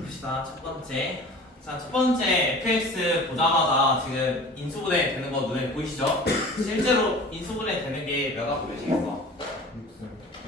봅시다. 첫 번째. 자, 첫 번째 fx 보자마자 지금 인수분해 되는 거 눈에 보이시죠? 실제로 인수분해 되는 게 몇 하고 몇이겠어?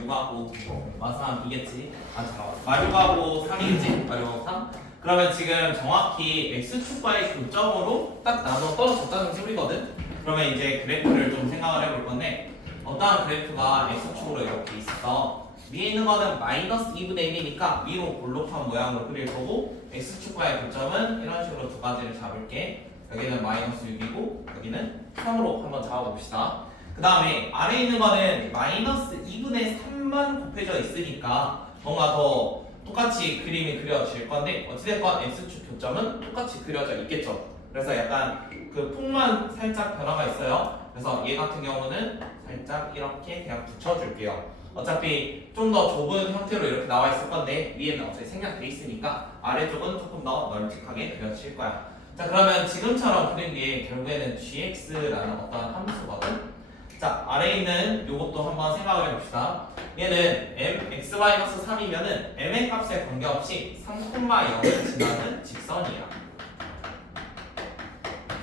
6하고 마삼2겠지? 아, 잠깐만. 마육하고 3이겠지? 마육하고 3? 그러면 지금 정확히 x축과의 교점으로 딱 나눠 떨어졌다는 소리거든? 그러면 이제 그래프를 좀 생각을 해볼 건데 어떠한 그래프가 x축으로 이렇게 있어. 위에 있는 거는 마이너스 2분의 1이니까 위로 볼록한 모양으로 그릴 거고 x축과의 교점은 이런 식으로 두 가지를 잡을게. 여기는 마이너스 6이고 여기는 3으로 한번 잡아봅시다. 그 다음에 아래에 있는 거는 마이너스 2분의 3만 곱해져 있으니까 뭔가 더 똑같이 그림이 그려질 건데 어찌됐건 x축 교점은 똑같이 그려져 있겠죠. 그래서 약간 그 폭만 살짝 변화가 있어요. 그래서 얘 같은 경우는 살짝 이렇게 그냥 붙여줄게요. 어차피 좀 더 좁은 형태로 이렇게 나와 있을 건데 위에는 어차피 생략돼 있으니까 아래쪽은 조금 더 널찍하게 그려질 거야. 자, 그러면 지금처럼 그린 게 결국에는 gx라는 어떤 함수거든. 자, 아래에 있는 요것도 한번 생각을 해봅시다. 얘는 x-3이면은 m의 값에 관계없이 3,0을 지나는 직선이야.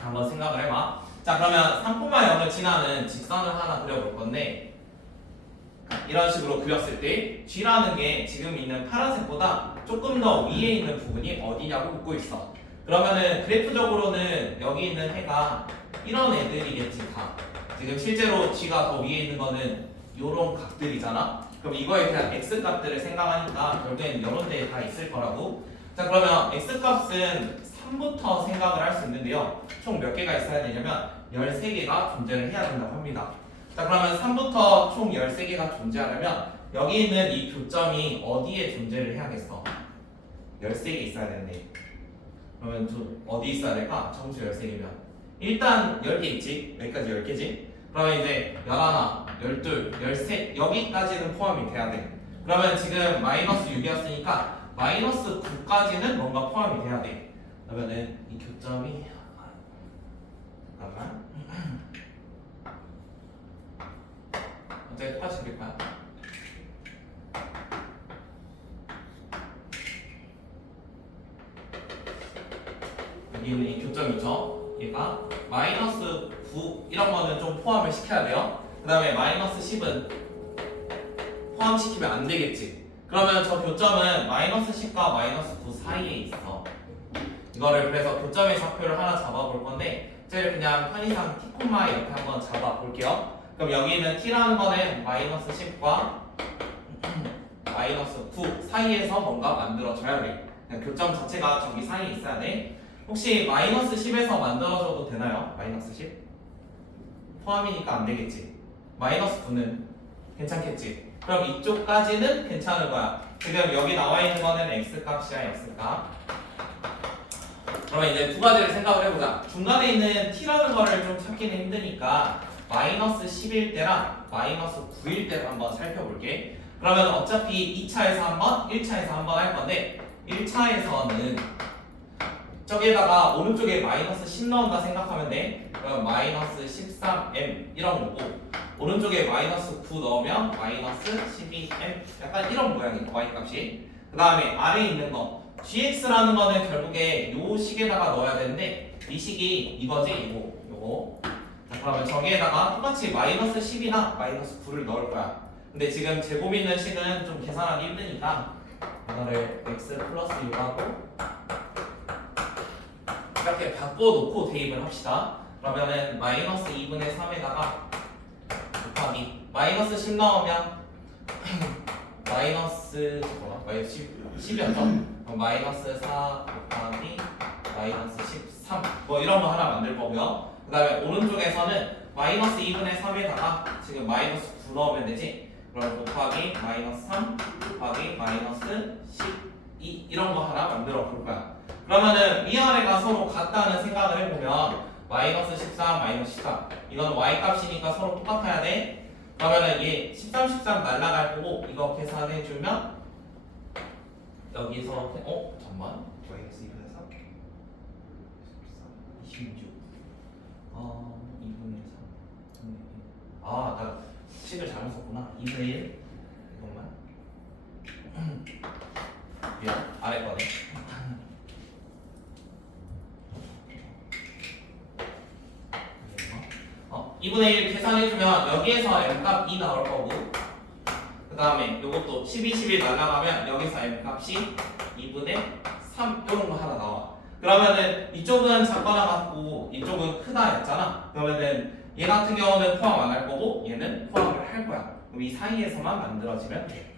한번 생각을 해봐. 자, 그러면 3,0을 지나는 직선을 하나 그려볼 건데 이런 식으로 그렸을 때 G라는 게 지금 있는 파란색보다 조금 더 위에 있는 부분이 어디냐고 묻고 있어. 그러면은 그래프적으로는 여기 있는 해가 이런 애들이겠지 다. 지금 실제로 G가 더 위에 있는 거는 요런 각들이잖아. 그럼 이거에 대한 X값들을 생각하니까 결국엔 이런 데에 다 있을 거라고. 자, 그러면 X값은 3부터 생각을 할 수 있는데요. 총 몇 개가 있어야 되냐면 13개가 존재를 해야 된다고 합니다. 자, 그러면 3부터 총 13개가 존재하려면 여기 있는 이 교점이 어디에 존재를 해야겠어? 13개 있어야 되는데 그러면 어디 있어야 될까? 정수 13개면 일단 10개 있지? 여기까지 10개지? 그러면 이제 11, 12, 13 여기까지는 포함이 돼야 돼. 그러면 지금 마이너스 6이었으니까 마이너스 9까지는 뭔가 포함이 돼야 돼. 그러면은 이 교점이 잠깐만 어떻게 똑같이 그릴 거야? 여기 있는 이 교점 있죠? 얘가 마이너스 9 이런 거는 좀 포함을 시켜야 돼요. 그 다음에 마이너스 10은 포함시키면 안 되겠지. 그러면 저 교점은 마이너스 10과 마이너스 9 사이에 있어. 이거를 그래서 교점의 좌표를 하나 잡아볼 건데 쟤를 그냥 편의상 t, 이렇게 한번 잡아볼게요. 그럼 여기 있는 t라는 거는 마이너스 10과 마이너스 9 사이에서 뭔가 만들어져야 돼. 그냥 교점 자체가 저기 사이에 있어야 돼. 혹시 마이너스 10에서 만들어져도 되나요? 마이너스 10? 포함이니까 안 되겠지. 마이너스 9는 괜찮겠지. 그럼 이쪽까지는 괜찮은 거야. 지금 여기 나와 있는 거는 x값이야, x값. 그러면 이제 두 가지를 생각을 해보자. 중간에 있는 t라는 거를 좀 찾기는 힘드니까 마이너스 10일 때랑 마이너스 9일 때를 한번 살펴볼게. 그러면 어차피 2차에서 한번, 1차에서 한번 할 건데 1차에서는 저기에다가 오른쪽에 마이너스 10 넣은다 생각하면 돼. 그럼 마이너스 13m 이런 거고 오른쪽에 마이너스 9 넣으면 마이너스 12m 약간 이런 모양이야 y 값이. 그 다음에 아래에 있는 거 gx라는 거는 결국에 요 식에다가 넣어야 되는데 이 식이 이거지 요거. 자 그러면 저기에다가 똑같이 마이너스 10이나 마이너스 9를 넣을 거야. 근데 지금 제곱 있는 식은 좀 계산하기 힘드니까 이거를 x 플러스 6하고 이렇게 바꿔놓고 대입을 합시다. 그러면은 마이너스 2분의 3에다가 곱하기 마이너스 10 넣으면 마이너스 10이었죠? 마이너스 4 곱하기 마이너스 13 뭐 이런 거 하나 만들 거고요. 그 다음에 오른쪽에서는 마이너스 2분의 3에다가 지금 마이너스 9 넣으면 되지. 그럼 곱하기 마이너스 3 곱하기 마이너스 12 이런 거 하나 만들어 볼 거야. 그러면은 위아래가 서로 같다는 생각을 해보면 마이너스 14 마이너스 13 이건 y값이니까 서로 똑같아야 돼. 그러면은 얘 13, 13 날라갈 거고 이거 계산해주면 여기서 잠깐만 마이너스 2분의 3? 26 2분의 3 나 식을 잘못 썼구나. 2분의 1 이것만 미안 아래 거네. 2분의 1 계산해주면 여기에서 m값 2 나올 거고 그 다음에 요것도 12, 11 날라가면 여기서 m값이 2분의 3 이런 거 하나 나와. 그러면은 이쪽은 작거나 같고 이쪽은 크다 했잖아. 그러면은 얘 같은 경우는 포함 안 할 거고 얘는 포함을 할 거야. 그럼 이 사이에서만 만들어지면 돼.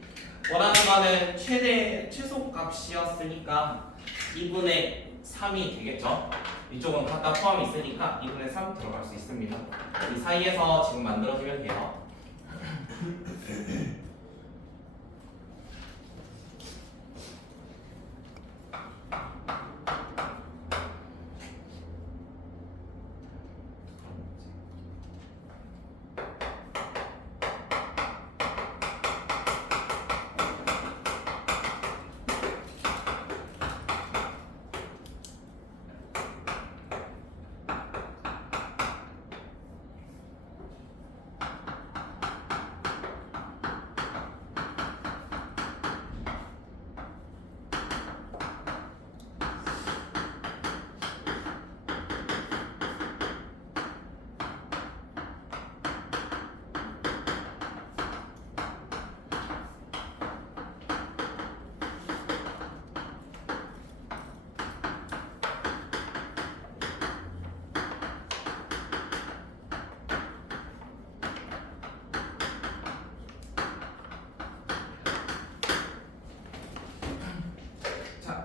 원하는 거는 최소 값이었으니까 2분의 3이 되겠죠. 이쪽은 갖다 포함이 있으니까 2분의 3 들어갈 수 있습니다. 이 사이에서 지금 만들어지면 돼요.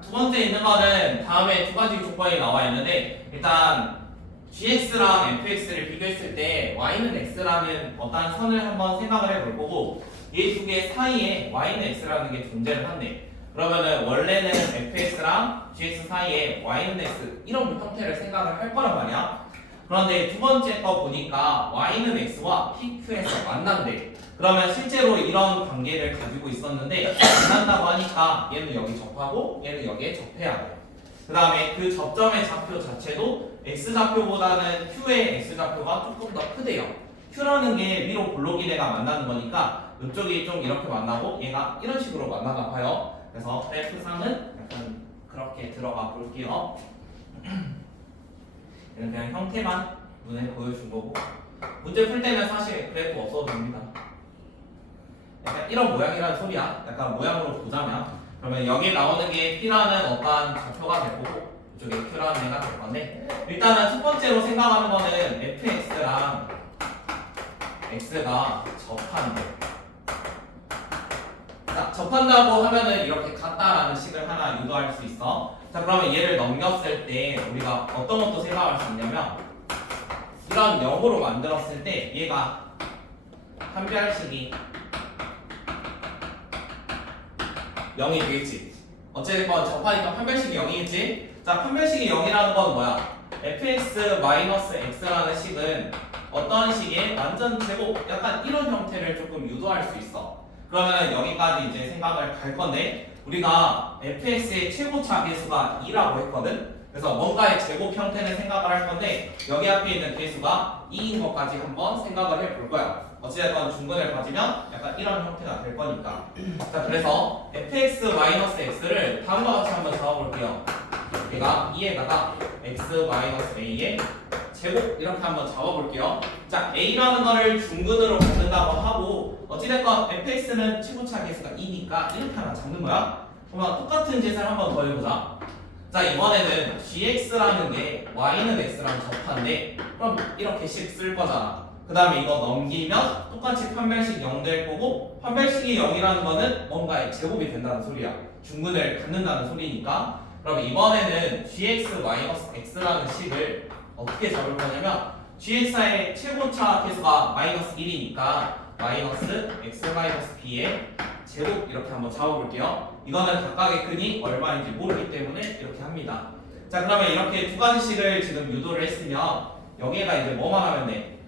두 번째 있는 거는 다음에 두 가지 조건이 나와 있는데 일단 gx랑 fx를 비교했을 때 y는 x라는 어떤 선을 한번 생각을 해볼 거고 이 두 개 사이에 y는 x라는 게 존재를 한대. 그러면은 원래는 fx랑 gx 사이에 y는 x 이런 형태를 생각을 할 거란 말이야. 그런데 두 번째 거 보니까 y는 x와 pq에서 만난대. 그러면 실제로 이런 관계를 가지고 있었는데 만난다고 하니까 얘는 여기 접하고 얘는 여기에 접해야 돼. 그 다음에 그 접점의 좌표 자체도 x좌표보다는 q의 x좌표가 조금 더 크대요. q라는 게 위로 볼록이네가 만나는 거니까 이쪽이 좀 이렇게 만나고 얘가 이런 식으로 만나나 봐요. 그래서 그래프상은 약간 그렇게 들어가 볼게요. 얘는 그냥 형태만 눈에 보여준 거고 문제 풀 때는 사실 그래프 없어도 됩니다. 약간 이런 모양이라는 소리야. 약간 모양으로 보자면 그러면 여기 나오는 게 P라는 어떠한 좌표가 될 거고 이쪽에 Q라는 애가 될 건데 일단은 첫 번째로 생각하는 거는 fx랑 x가 접한대. 자, 접한다고 하면은 이렇게 같다라는 식을 하나 유도할 수 있어. 자, 그러면 얘를 넘겼을 때 우리가 어떤 것도 생각할 수 있냐면 이런 0으로 만들었을 때 얘가 판별식이 0이 되겠지. 어쨌든 접하니까 판별식이 0이겠지. 자, 판별식이 0이라는 건 뭐야? fx-x라는 식은 어떤 식의 완전 제곱 약간 이런 형태를 조금 유도할 수 있어. 그러면 여기까지 이제 생각을 갈 건데 우리가 fx의 최고차 계수가 2라고 했거든. 그래서 뭔가의 제곱 형태는 생각을 할 건데 여기 앞에 있는 계수가 2인 것까지 한번 생각을 해볼 거야. 어찌됐건 중근을 가지면 약간 이런 형태가 될 거니까. 자, 그래서 fx-x를 다음과 같이 한번 잡아볼게요. 얘가 2에다가 x-a의 제곱 이렇게 한번 잡아볼게요. 자, a라는 거를 중근으로 갖는다고 하고 어찌됐건 fx는 최고차 계수가 2니까 이렇게 하나 잡는 거야. 그러면 똑같은 짓을 한번 더 해보자. 자, 이번에는 gx라는 게 y는 x랑 접한데 그럼 이렇게씩 쓸 거잖아. 그 다음에 이거 넘기면 똑같이 판별식 0 될 거고 판별식이 0이라는 거는 뭔가의 제곱이 된다는 소리야. 중근을 갖는다는 소리니까. 그럼 이번에는 gx-x라는 식을 어떻게 잡을 거냐면 gx의 최고차 계수가 마이너스 1이니까 마이너스 x-b의 제곱 이렇게 한번 잡아볼게요. 이거는 각각의 근이 얼마인지 모르기 때문에 이렇게 합니다. 자, 그러면 이렇게 두 가지씩을 지금 유도를 했으면 여기에가 이제 뭐만 하면 돼?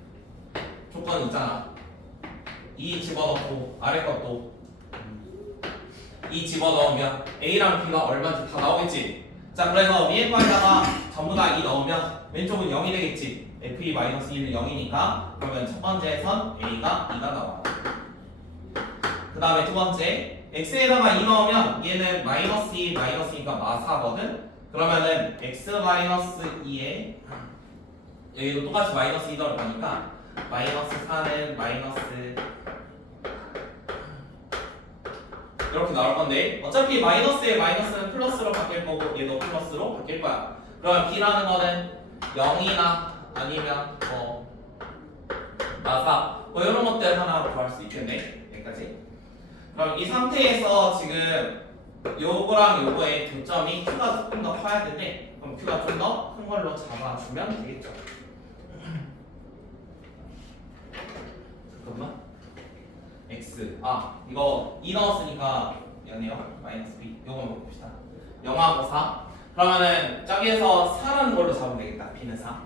조건 있잖아. 2 집어넣고 아래 것도 2 집어넣으면 A랑 B가 얼마인지 다 나오겠지. 자, 그래서 위에 거에다가 전부 다 2 넣으면 왼쪽은 0이 되겠지. FE-2는 0이니까 그러면 첫 번째 선 A가 2가 나와. 그 다음에 두 번째 X에다가 2 넣으면 얘는 마이너스 2, 마이너스니까 마사거든. 그러면은 X-2에 여기도 똑같이 마이너스 2 넣을 거니까 마이너스 4는 마이너스 이렇게 나올 건데 어차피 마이너스에 마이너스는 플러스로 바뀔 거고 얘도 플러스로 바뀔 거야. 그러면 B라는 거는 0이나 아니면 마사 뭐 이런 것들 하나 구할 수 있겠네. 여기까지. 그럼 이 상태에서 지금 요거랑 요거의 교점이 Q가 조금 더 커야 되는데 그럼 Q가 좀 더 큰 걸로 잡아주면 되겠죠. 잠깐만. X 이거 2 넣었으니까 0이요. 마이너스 B 요거 봅시다. 0하고 4 그러면은 저기에서 4라는 걸로 잡으면 되겠다. B는 4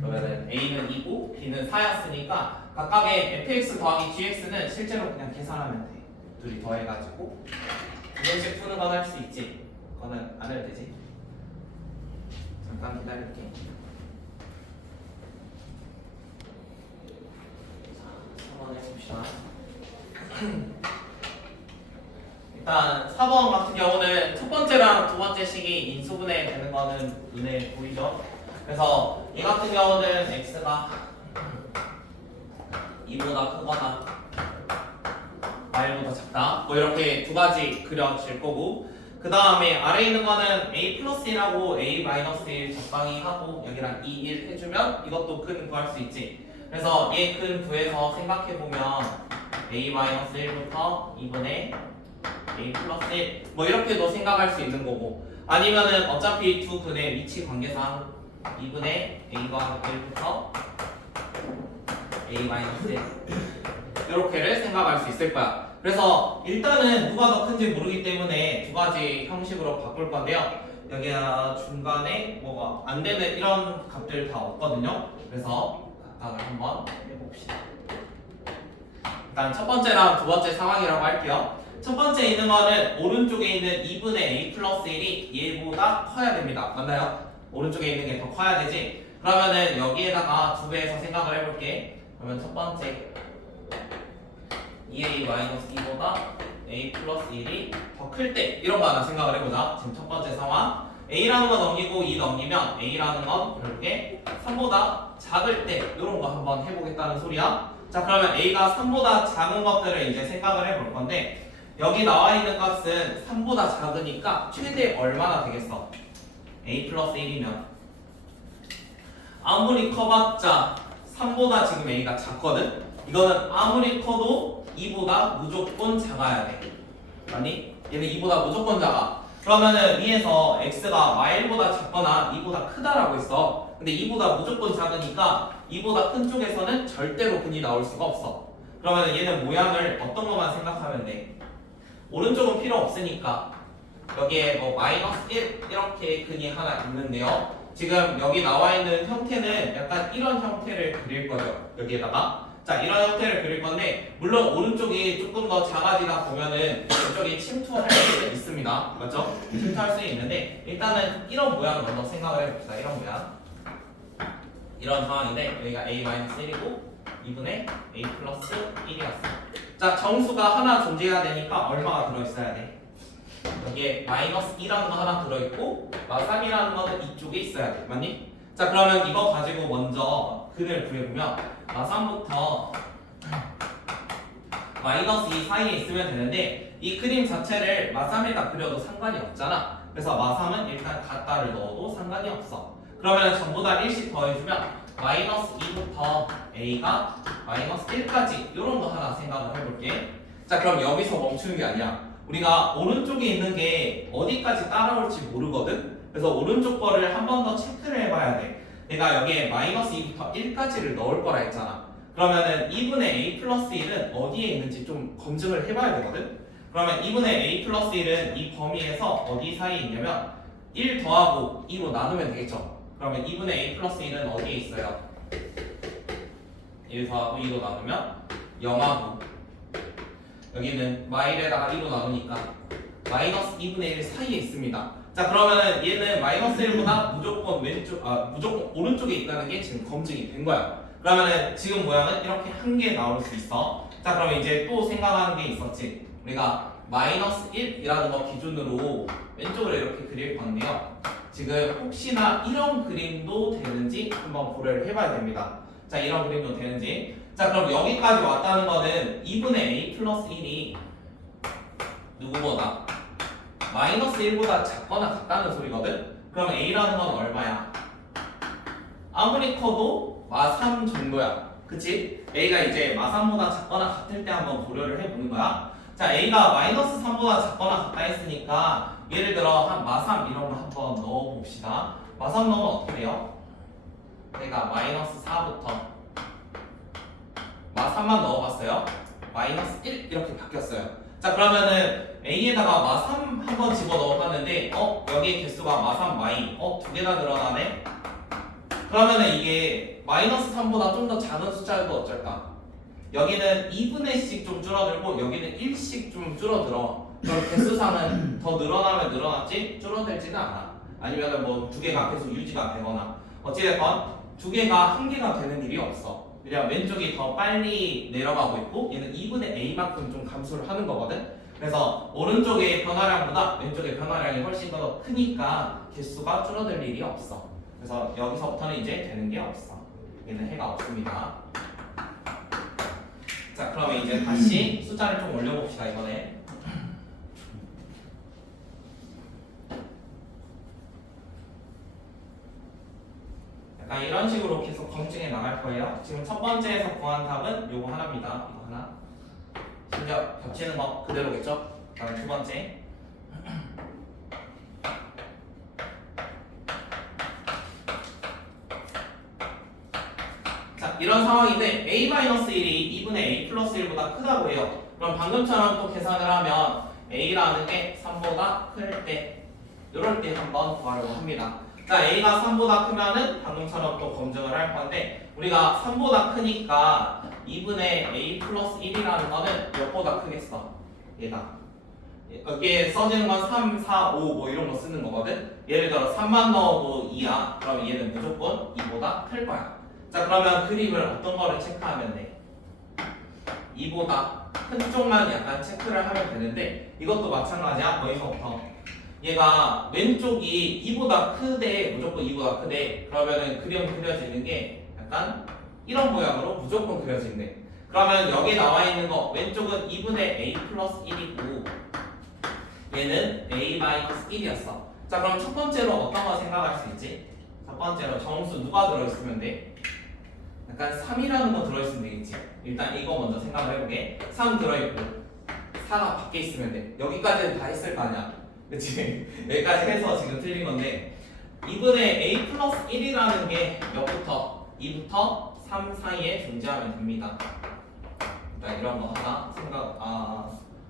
그러면은 A는 2고 B는 4였으니까 각각의 fx 더하기 gx는 실제로 그냥 계산하면 돼. 둘이 더해가지고 두 번씩 푸는 건 할 수 있지. 그거는 안 해도 되지. 잠깐 기다릴게. 자, 4번 해봅시다. 일단 4번 같은 경우는 첫 번째랑 두 번째 식이 인수분해 되는 거는 눈에 보이죠? 그래서 이 같은 경우는 x가 2보다 크거나 y보다 작다 뭐 이렇게 두 가지 그려질 거고 그 다음에 아래에 있는 거는 a 플러스 1하고 a 마이너스 1 적당히 하고 여기랑 2, 1 해주면 이것도 근 구할 수 있지. 그래서 얘 근 구해서 생각해보면 a 마이너스 1부터 2분의 a 플러스 1 뭐 이렇게도 생각할 수 있는 거고 아니면은 어차피 두 근의 위치 관계상 2분의 a가 1부터 a 마이너스 1 이렇게를 생각할 수 있을 거야. 그래서 일단은 누가 더 큰지 모르기 때문에 두 가지 형식으로 바꿀 건데요. 여기가 중간에 뭐가 안 되는 이런 값들 다 없거든요. 그래서 각각을 한번 해봅시다. 일단 첫 번째랑 두 번째 상황이라고 할게요. 첫 번째 있는 거는 오른쪽에 있는 2분의 a 플러스 1이 얘보다 커야 됩니다. 맞나요? 오른쪽에 있는 게 더 커야 되지. 그러면은 여기에다가 두 배에서 생각을 해볼게. 그러면 첫 번째 2a-2보다 a 플러스 1이 더 클 때 이런 거 하나 생각을 해보자. 지금 첫 번째 상황 a라는 거 넘기고 2 넘기면 a라는 건 이렇게 3보다 작을 때 이런 거 한번 해보겠다는 소리야. 자, 그러면 a가 3보다 작은 것들을 이제 생각을 해볼 건데 여기 나와 있는 값은 3보다 작으니까 최대 얼마나 되겠어? a 플러스 1이면 아무리 커봤자 3보다 지금 a가 작거든? 이거는 아무리 커도 2보다 무조건 작아야 돼. 아니? 얘는 2보다 무조건 작아. 그러면은 위에서 x가 y보다 작거나 2보다 크다라고 했어. 근데 2보다 무조건 작으니까 2보다 큰 쪽에서는 절대로 근이 나올 수가 없어. 그러면은 얘는 모양을 어떤 것만 생각하면 돼? 오른쪽은 필요 없으니까 여기에 뭐 마이너스 1 이렇게 근이 하나 있는데요. 지금 여기 나와 있는 형태는 약간 이런 형태를 그릴 거죠. 여기에다가 자, 이런 형태를 그릴 건데 물론 오른쪽이 조금 더 작아지다 보면은 왼쪽이 침투할 수 있습니다. 맞죠? 침투할 수 있는데 일단은 이런 모양을 먼저 생각을 해봅시다. 이런 모양 이런 상황인데 여기가 a-1이고 2분의 a 플러스 1이었어. 자, 정수가 하나 존재해야 되니까 얼마가 들어있어야 돼? 여기에 마이너스 2라는 거 하나 들어있고 마3이라는 거는 이쪽에 있어야 돼. 맞니? 자, 그러면 이거 가지고 먼저 근을 구해보면 마3부터 마이너스 2 사이에 있으면 되는데 이 그림 자체를 마3에다 그려도 상관이 없잖아. 그래서 마3은 일단 갖다를 넣어도 상관이 없어. 그러면 전부 다 1씩 더해주면 마이너스 2부터 a가 마이너스 1까지 이런 거 하나 생각을 해볼게. 자, 그럼 여기서 멈추는 게 아니야. 우리가 오른쪽에 있는 게 어디까지 따라올지 모르거든. 그래서 오른쪽 거를 한 번 더 체크를 해봐야 돼. 내가 여기에 마이너스 2부터 1까지를 넣을 거라 했잖아. 그러면은 2분의 a 플러스 1은 어디에 있는지 좀 검증을 해봐야 되거든. 그러면 2분의 a 플러스 1은 이 범위에서 어디 사이에 있냐면 1 더하고 2로 나누면 되겠죠. 그러면 2분의 a 플러스 1은 어디에 있어요? 1 더하고 2로 나누면 0하고 여기는 마일에다가 2로 나누니까 마이너스 2분의 1 사이에 있습니다. 자, 그러면은 얘는 마이너스 1보다 무조건 오른쪽에 있다는 게 지금 검증이 된 거야. 그러면은 지금 모양은 이렇게 한 개 나올 수 있어. 자, 그러면 이제 또 생각하는 게 있었지. 우리가 마이너스 1이라는 거 기준으로 왼쪽으로 이렇게 그릴 건데요. 지금 혹시나 이런 그림도 되는지 한번 고려를 해봐야 됩니다. 자, 이런 그림도 되는지. 자, 그럼 여기까지 왔다는 거는 2분의 a 플러스 1이 누구보다 마이너스 1보다 작거나 같다는 소리거든. 그러면 a라는 건 얼마야? 아무리 커도 마3 정도야. 그치? a가 이제 마3보다 작거나 같을 때 한번 고려를 해보는 거야. 자, a가 마이너스 3보다 작거나 같다 했으니까 예를 들어 한 마3 이런 거 한번 넣어봅시다. 마3 넣으면 어떻게 돼요? 내가 마이너스 4부터 마3만 넣어봤어요. 마이너스 1 이렇게 바뀌었어요. 자, 그러면은 a에다가 마3 한번 집어넣어봤는데 여기에 개수가 마3 마이 두 개 다 늘어나네. 그러면은 이게 마이너스 3보다 좀 더 작은 숫자여도 어쩔까? 여기는 2분의 씩 좀 줄어들고 여기는 1씩 좀 줄어들어. 그럼 개수상은 더 늘어나면 늘어났지 줄어들지는 않아. 아니면은 뭐 두 개가 계속 유지가 되거나 어찌됐건 두 개가 한 개가 되는 일이 없어. 왜냐면 왼쪽이 더 빨리 내려가고 있고 얘는 2분의 a만큼 좀 감소를 하는 거거든. 그래서 오른쪽의 변화량보다 왼쪽의 변화량이 훨씬 더 크니까 개수가 줄어들 일이 없어. 그래서 여기서부터는 이제 되는 게 없어. 얘는 해가 없습니다. 자, 그러면 이제 다시 숫자를 좀 올려봅시다. 이번에 약간 이런 식으로 계속 검증해 나갈 거예요. 지금 첫 번째에서 구한 답은 요거 하나입니다. 이거 하나. 심지어 겹치는 거 그대로겠죠? 다음 두 번째. 자, 이런 상황인데 a-1이 2분의 a 플러스 1보다 크다고 해요. 그럼 방금처럼 또 계산을 하면 a라는 게 3보다 클 때 이럴 때 한번 구하려고 합니다. 자, a가 3보다 크면은 방금처럼 또 검증을 할 건데 우리가 3보다 크니까 2분의 a 플러스 1이라는 거는 몇보다 크겠어? 얘가 여기에 써지는 건 3, 4, 5 뭐 이런 거 쓰는 거거든. 예를 들어 3만 넣어도 2야. 그럼 얘는 무조건 2보다 클 거야. 자, 그러면 그림을 어떤 거를 체크하면 돼? 2보다 큰 쪽만 약간 체크를 하면 되는데 이것도 마찬가지야. 거기서부터 얘가 왼쪽이 2보다 크대, 무조건 2보다 크대. 그러면은 그림 그려지는 게 약간 이런 모양으로 무조건 그려진대. 그러면 여기 나와 있는 거 왼쪽은 2분의 a 플러스 1이고 얘는 a 마이너스 1이었어. 자, 그럼 첫 번째로 어떤 거 생각할 수 있지? 첫 번째로 정수 누가 들어있으면 돼? 약간 3이라는 거 들어있으면 되겠지. 일단 이거 먼저 생각을 해보게. 3 들어있고 4가 밖에 있으면 돼. 여기까지는 다 했을 거 아니야. 그치? 여기까지 해서 지금 틀린 건데 2분의 a 플러스 1이라는 게 몇부터? 2부터 3 사이에 존재하면 됩니다. 일단 이런 거 하나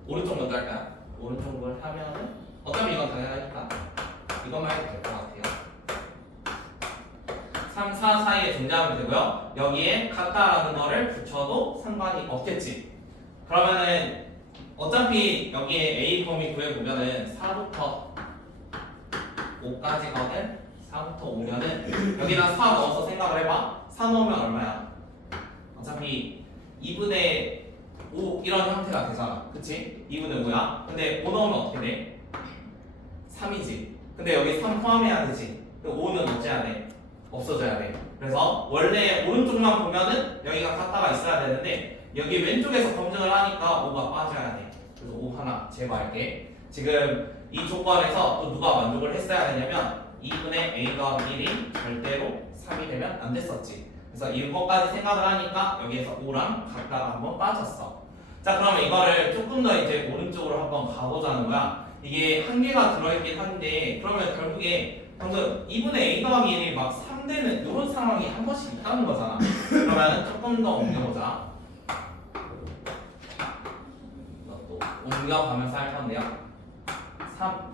오른쪽 먼저 할까요? 오른쪽을 하면은 어차피 이건 당연하니까 이것만 해도 될 것 같아요. 3, 4 사이에 존재하면 되고요. 여기에 같다라는 거를 붙여도 상관이 없겠지. 그러면은 어차피 여기에 A 범위 구해보면은 4부터 5까지거든. 4부터 5면은 여기다 4 넣어서 생각을 해봐. 4 넣으면 얼마야? 어차피 2분의 5 이런 형태가 되잖아. 그치? 2분의 5야. 근데 5 넣으면 어떻게 돼? 3이지. 근데 여기 3 포함해야 되지. 5는 어째야 돼? 없어져야 돼. 그래서 원래 오른쪽만 보면은 여기가 같다가 있어야 되는데 여기 왼쪽에서 검증을 하니까 5가 빠져야 돼. 그래서 5 하나 제거할게. 지금 이 조건에서 또 누가 만족을 했어야 되냐면 2분의 a 더하기 1이 절대로 3이 되면 안 됐었지. 그래서 이것까지 생각을 하니까 여기에서 5랑 같다가 한번 빠졌어. 자, 그러면 이거를 조금 더 이제 오른쪽으로 한번 가보자는 거야. 이게 한 개가 들어있긴 한데 그러면 결국에 방금 2분의 a 더하기 1이 막 3되는 이런 상황이 한 번씩 있다는 거잖아. 그러면 조금 더 옮겨보자. 또 옮겨가면서 할 건데요. 3.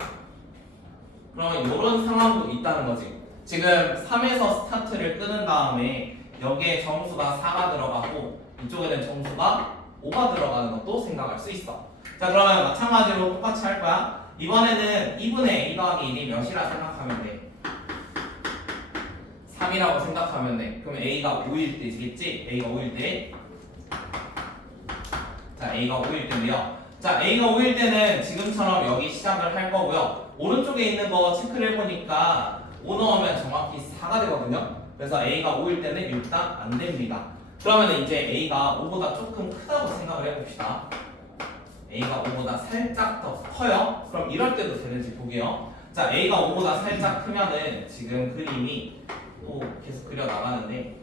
그러면 이런 상황도 있다는 거지. 지금 3에서 스타트를 끄는 다음에 여기에 정수가 4가 들어가고 이쪽에는 정수가 5가 들어가는 것도 생각할 수 있어. 자, 그러면 마찬가지로 똑같이 할 거야. 이번에는 2분의 a 더하기 1이 몇이라 생각하면 돼? 3이라고 생각하면 돼. 그러면 a가 5일 때겠지? a가 5일 때. 자, a가 5일 때인데요. 자, a가 5일 때는 지금처럼 여기 시작을 할 거고요. 오른쪽에 있는 거 체크를 해보니까 5 넣으면 정확히 4가 되거든요. 그래서 a가 5일 때는 일단 안 됩니다. 그러면 이제 a가 5보다 조금 크다고 생각을 해봅시다. a가 5보다 살짝 더 커요. 그럼 이럴 때도 되는지 보게요. 자, a가 5보다 살짝 크면은 지금 그림이 또 계속 그려 나가는데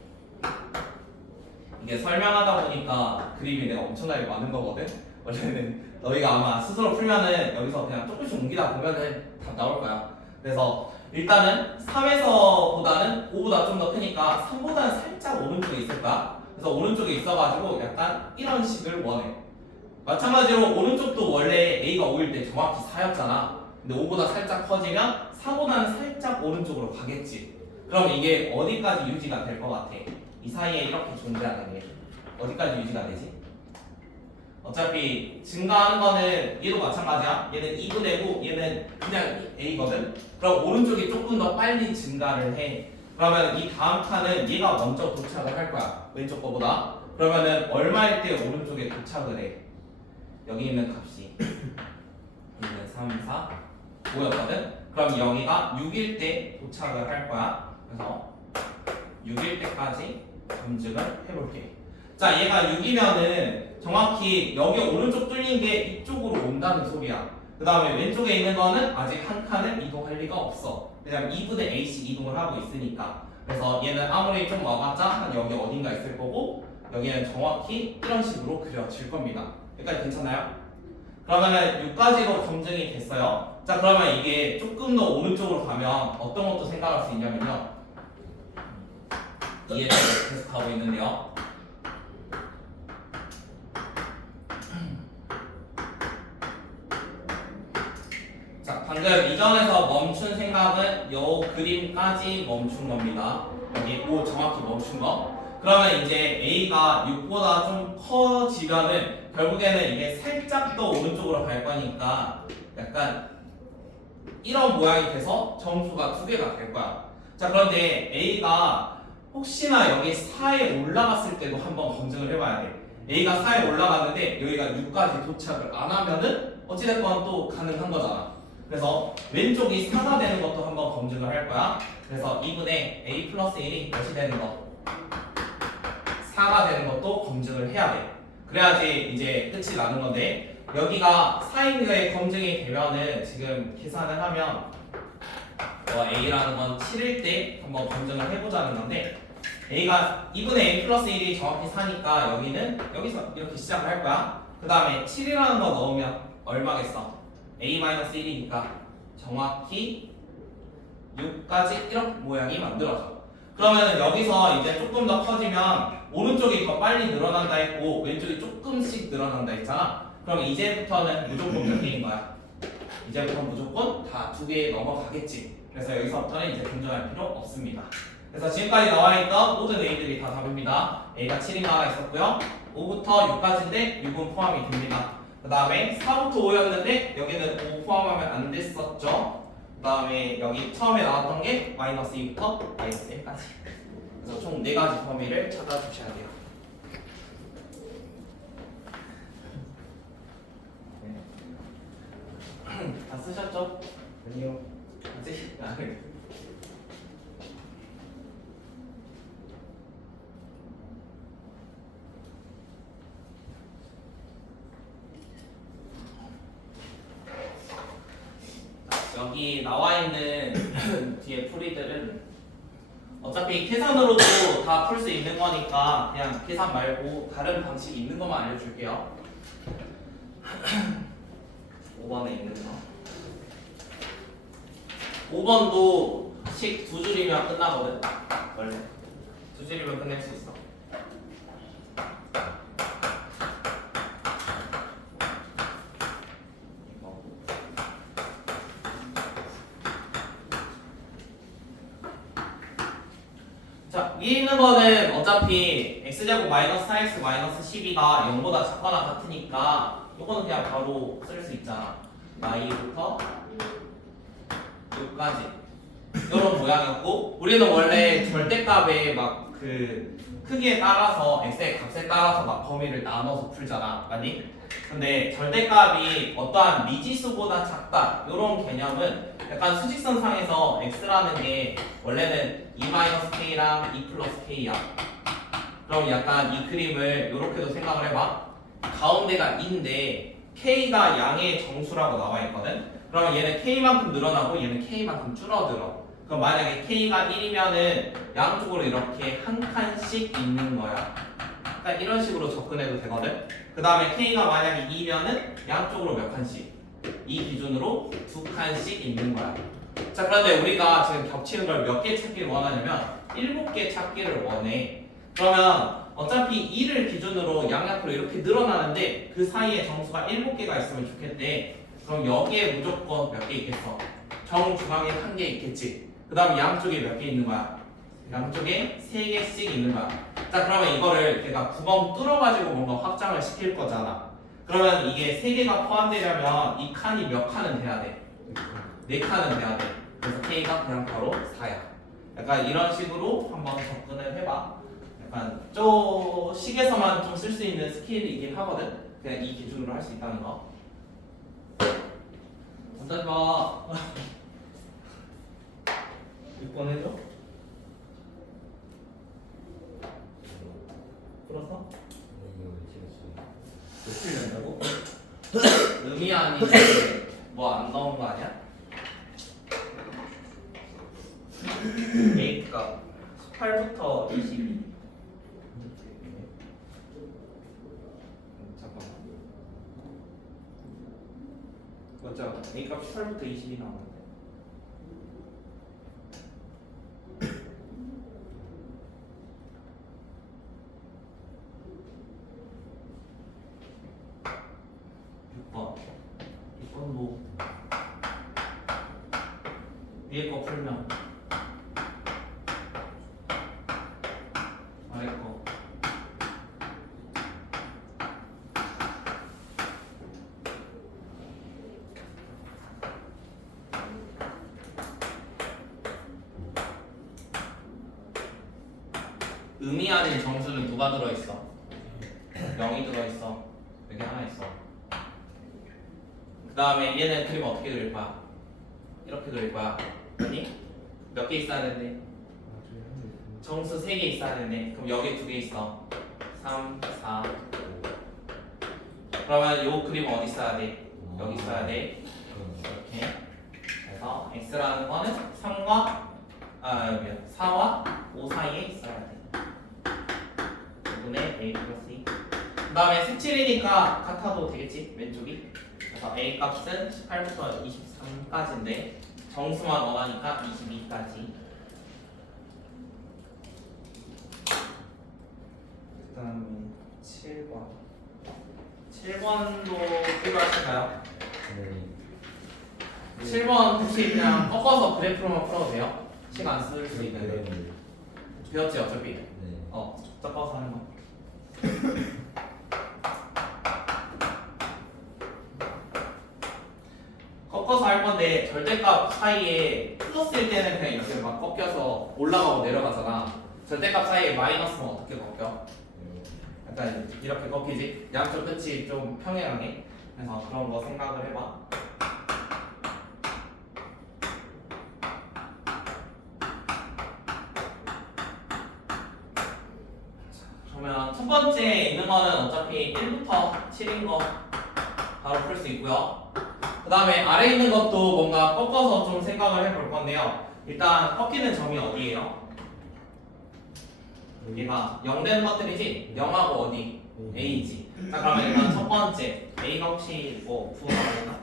이게 설명하다 보니까 그림이 내가 엄청나게 많은 거거든. 원래는 너희가 아마 스스로 풀면은 여기서 그냥 조금씩 옮기다 보면은 다 나올 거야. 그래서 일단은 3에서보다는 5보다 좀 더 크니까 3보다는 살짝 오른쪽에 있을 거야. 그래서 오른쪽에 있어가지고 약간 이런 식을 원해. 마찬가지로 오른쪽도 원래 a가 5일 때 정확히 4였잖아. 근데 5보다 살짝 커지면 4보다는 살짝 오른쪽으로 가겠지. 그럼 이게 어디까지 유지가 될 것 같아? 이 사이에 이렇게 존재하는 게 어디까지 유지가 되지? 어차피 증가하는 거는 얘도 마찬가지야. 얘는 2분의 9, 얘는 그냥 a거든. 그럼 오른쪽이 조금 더 빨리 증가를 해. 그러면 이 다음 칸은 얘가 먼저 도착을 할 거야. 왼쪽 거보다. 그러면은 얼마일 때 오른쪽에 도착을 해? 여기 있는 값이 여기는 3, 4, 5였거든. 그럼 여기가 6일 때 도착을 할 거야. 그래서 6일 때까지 검증을 해볼게. 자, 얘가 6이면은 정확히 여기 오른쪽 뚫린 게 이쪽으로 온다는 소리야. 그 다음에 왼쪽에 있는 거는 아직 한 칸을 이동할 리가 없어. 왜냐면 2분의 a씩 이동을 하고 있으니까. 그래서 얘는 아무리 좀 와봤자 한 여기 어딘가 있을 거고 여기는 정확히 이런 식으로 그려질 겁니다. 여기까지 괜찮나요? 그러면은 6까지도 검증이 됐어요. 자, 그러면 이게 조금 더 오른쪽으로 가면 어떤 것도 생각할 수 있냐면요. 이해를 계속 하고 있는데요. 자, 방금 이전에서 멈춘 생각은 요 그림까지 멈춘 겁니다. 여기 5 정확히 멈춘 거. 그러면 이제 a가 6보다 좀 커지면은 결국에는 이게 살짝 더 오른쪽으로 갈 거니까 약간 이런 모양이 돼서 점수가 2개가 될 거야. 자, 그런데 a가 혹시나 여기 4에 올라갔을 때도 한번 검증을 해봐야 돼. a가 4에 올라갔는데 여기가 6까지 도착을 안 하면은 어찌됐건 또 가능한 거잖아. 그래서 왼쪽이 4가 되는 것도 한번 검증을 할 거야. 그래서 2분의 a 플러스 1이 몇이 되는 거? 4가 되는 것도 검증을 해야 돼. 그래야지 이제 끝이 나는 건데 여기가 4인 게 검증이 되면은 지금 계산을 하면 a라는 건 7일 때 한번 검증을 해보자는 건데 a가 2분의 a 플러스 1이 정확히 4니까 여기는 여기서 이렇게 시작을 할 거야. 그 다음에 7이라는 거 넣으면 얼마겠어? a-1이니까 정확히 6까지 이렇게 모양이 만들어져. 그러면 여기서 이제 조금 더 커지면 오른쪽이 더 빨리 늘어난다 했고 왼쪽이 조금씩 늘어난다 했잖아. 그럼 이제부터는 무조건 몇 개인 거야? 이제부터 무조건 다 2개 넘어가겠지. 그래서 여기서부터는 이제 긍정할 필요 없습니다. 그래서 지금까지 나와있던 모든 a들이 다 답입니다. a가 7인가가 있었고요. 5부터 6까지인데 6은 포함이 됩니다. 그 다음에 4부터 5였는데 여기는 5 포함하면 안 됐었죠. 그 다음에 여기 처음에 나왔던 게 마이너스 2부터 마이너스 1까지. 그래서 총 4가지 범위를 찾아주셔야 돼요. 아니요. 뭐지? 나는 여기 나와 있는 뒤에 풀이들은 어차피 계산으로도 다 풀 수 있는 거니까 그냥 계산 말고 다른 방식이 있는 것만 알려줄게요. 5번에 있는 거. 5번도 식 두 줄이면 끝나거든. 원래 두 줄이면 끝낼 수 있어. 자, 위에 있는 거는 어차피 x제곱 마이너스 4x 마이너스 12가 0보다 작거나 같으니까 이거는 그냥 바로 쓸 수 있잖아. y부터 6까지 이런 모양이었고, 우리는 원래 절대값의 막 그 크기에 따라서 x의 값에 따라서 막 범위를 나눠서 풀잖아, 맞니? 근데 절대값이 어떠한 미지수보다 작다 이런 개념은 약간 수직선상에서 x라는 게 원래는 2-k랑 2+k야. 그럼 약간 이 그림을 이렇게도 생각을 해봐. 가운데가 2인데 k가 양의 정수라고 나와 있거든. 그러면 얘는 k만큼 늘어나고 얘는 k만큼 줄어들어. 그럼 만약에 k가 1이면은 양쪽으로 이렇게 한 칸씩 있는 거야. 그러니까 이런 식으로 접근해도 되거든. 그 다음에 k가 만약에 2면은 양쪽으로 몇 칸씩? 이 기준으로 두 칸씩 있는 거야. 자, 그런데 우리가 지금 겹치는 걸 몇 개 찾기를 원하냐면 7개 찾기를 원해. 그러면 어차피 2를 기준으로 양옆으로 이렇게 늘어나는데 그 사이에 정수가 7개가 있으면 좋겠대. 그럼 여기에 무조건 몇 개 있겠어? 정중앙에 한 개 있겠지. 그 다음에 양쪽에 몇 개 있는 거야? 양쪽에 3개씩 있는 거야. 자, 그러면 이거를 걔가 구멍 뚫어가지고 뭔가 확장을 시킬 거잖아. 그러면 이게 3개가 포함되려면 이 칸이 몇 칸은 돼야 돼? 4칸은 돼야 돼. 그래서 K가 그냥 바로 4야. 약간 이런 식으로 한번 접근을 해봐. 약간 저 식에서만 좀 쓸 수 있는 스킬이긴 하거든. 그냥 이 기준으로 할 수 있다는 거. 어쩌지 마. 6번 해줘. 풀었어? 몇 풀렸냐고? 의미 아닌데 뭐 안 나온 거 아니야? A값 18부터 22. 잠깐만. 맞죠? A값 18부터 22 나오는데. 뭐 위에 거 풀면 아래 거 의미 아닌 정수는 누가 들어있어? 0이 들어있어. 여기 하나 있어. 그 다음에 얘는 그림 어떻게 그릴 거야? 이렇게 그릴 거야. 아니? 몇 개 있어야 되는데? 정수 3개 있어야 되네. 그럼 여기 2개 있어. 3, 4, 5. 그러면 요 그림 어디 있어야 돼? 여기 있어야 돼. 이렇게. 그래서 x라는 거는 3과 4와 5 사이에 있어야 돼. 5분의 a 플러스 2. 그 다음에 색칠이니까 같아도 되겠지? 왼쪽이. 그래서 a 값은 18부터 23까지인데 정수만 원하니까 22까지. 그 다음에 7번. 7번도 필요하실까요? 네. 7번 혹시 그냥 꺾어서 그래프로만 풀어도 돼요? 시간 안 쓸 수 있는데. 배웠지 어차피? 네. 섞어서 하는 거. 꺾어서 할 건데 절대값 사이에 플러스일 때는 그냥 이렇게 막 꺾여서 올라가고 내려가잖아. 절대값 사이에 마이너스는 어떻게 꺾여? 약간 이렇게 꺾이지? 양쪽 끝이 좀 평행하게. 그래서 그런 거 생각을 해봐. 첫 번째 있는 거는 어차피 1부터 7인 거 바로 풀 수 있고요. 그 다음에 아래 있는 것도 뭔가 꺾어서 좀 생각을 해볼 건데요. 일단 꺾이는 점이 어디예요? 얘가 0 되는 것들이지? 0하고 어디? A지. 자 그러면 일단 첫 번째 A가 혹시 뭐 부호 나와있나?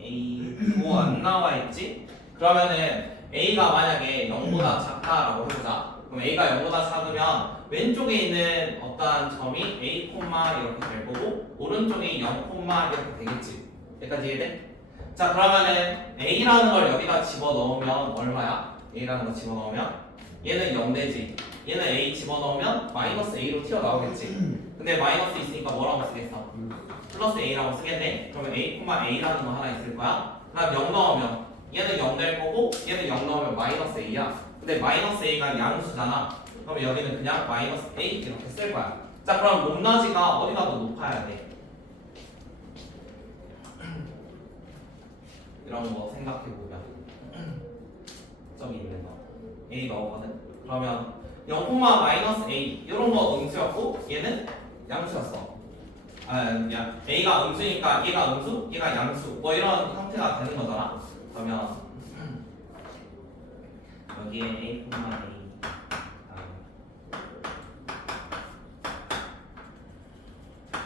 A 부호 안 나와있지? 그러면은 A가 만약에 0보다 작다라고 해보자. 그럼 A가 0보다 작으면 왼쪽에 있는 어떠한 점이 A, 이렇게 될 거고 오른쪽이 0, 이렇게 되겠지. 여기까지 이해돼? 자 그러면은 A라는 걸 여기다 집어넣으면 얼마야? A라는 거 집어넣으면 얘는 0 되지. 얘는 A 집어넣으면 마이너스 A로 튀어나오겠지. 근데 마이너스 있으니까 뭐라고 쓰겠어? 플러스 A라고 쓰겠네. 그러면 A, A라는 거 하나 있을 거야. 그 다음 0 넣으면 얘는 0 될 거고 얘는 0 넣으면 마이너스 A야. 근데 마이너스 A가 양수잖아. 그럼 여기는 그냥 마이너스 A 이렇게 쓸 거야. 자 그럼 높낮이가 어디가 더 높아야 돼? 이런 거 생각해보면 점이 있는 거 A 넣었거든? 그러면 0, 마이너스 A 이런 거 음수였고 얘는 양수였어. A가 음수니까 얘가 음수, 얘가 양수 뭐 이런 형태가 되는 거잖아. 그러면 여기에 A,